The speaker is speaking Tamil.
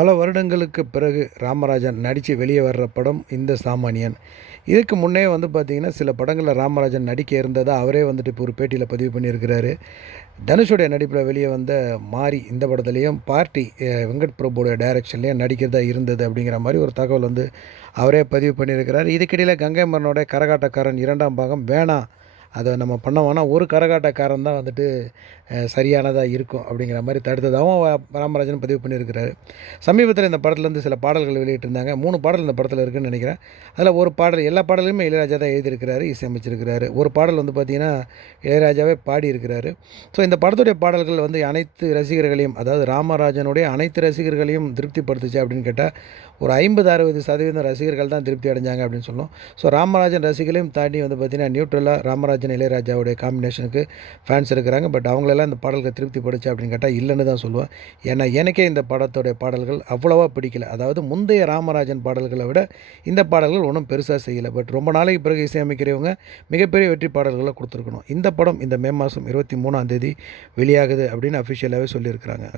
பல வருடங்களுக்கு பிறகு ராமராஜன் நடித்து வெளியே வர்ற படம் இந்த சாமானியன். இதுக்கு முன்னே வந்து பார்த்திங்கன்னா சில படங்களில் ராமராஜன் நடிக்க இருந்ததாக அவரே வந்துட்டு இப்போ ஒரு பேட்டியில் பதிவு பண்ணியிருக்கிறாரு. தனுஷுடைய நடிப்பில் வெளியே வந்த மாரி இந்த படத்துலேயும் பார்ட்டி வெங்கட் பிரபுடைய டைரக்ஷன்லேயும் நடிக்கிறதா இருந்தது அப்படிங்கிற மாதிரி ஒரு தகவல் வந்து அவரே பதிவு பண்ணியிருக்கிறார். இதுக்கிடையில் கங்கை மரனோட கரகாட்டக்காரன் இரண்டாம் பாகம் வேணாம் அதை நம்ம பண்ணோம்னா ஒரு கரகாட்டக்காரன் தான் வந்துட்டு சரியானதாக இருக்கும் அப்படிங்கிற மாதிரி தடுத்ததாகவும் ராமராஜன் பதிவு பண்ணியிருக்கிறாரு. சமீபத்தில் இந்த படத்துலேருந்து சில பாடல்கள் வெளியிட்டிருந்தாங்க. மூணு பாடல் இந்த படத்தில் இருக்குதுன்னு நினைக்கிறேன். அதில் ஒரு பாடல் எல்லா பாடலுமே இளையராஜா தான் எழுதியிருக்கிறாரு இசையமைச்சிருக்கிறாரு. ஒரு பாடல் வந்து பார்த்திங்கன்னா இளையராஜாவே பாடியிருக்கிறாரு. ஸோ இந்த படத்துடைய பாடல்கள் வந்து அனைத்து ரசிகர்களையும் அதாவது ராமராஜனுடைய அனைத்து ரசிகர்களையும் திருப்திப்படுத்துச்சு அப்படின்னு கேட்டால் ஒரு ஐம்பது அறுபது சதவீதம் ரசிகர்கள் தான் திருப்தி அடைஞ்சாங்க அப்படின்னு சொல்லணும். ஸோ ராமராஜன் ரசிகர்களையும் தாண்டி வந்து பார்த்திங்கன்னா நியூட்ரலாக ராமராஜன் இளையராஜாவுடைய காம்பினேஷனுக்கு ஃபேன்ஸ் இருக்கிறாங்க. பட் அவங்களெல்லாம் இந்த பாடல்கள் திருப்தி படிச்சு அப்படின்னு கேட்டால் இல்லைன்னு தான் சொல்லுவேன். ஏன்னா எனக்கே இந்த படத்தோடைய பாடல்கள் அவ்வளோவா பிடிக்கல. அதாவது முந்தைய ராமராஜன் பாடல்களை விட இந்த பாடல்கள் ஒன்றும் பெருசாக செய்யலை. பட் ரொம்ப நாளைக்கு பிறகு இசையமைக்கிறவங்க மிகப்பெரிய வெற்றி பாடல்களை கொடுத்துருக்கணும். இந்த படம் இந்த மே மாதம் இருபத்தி மூணாம் தேதி வெளியாகுது அப்படின்னு அஃபிஷியலாகவே சொல்லியிருக்கிறாங்க.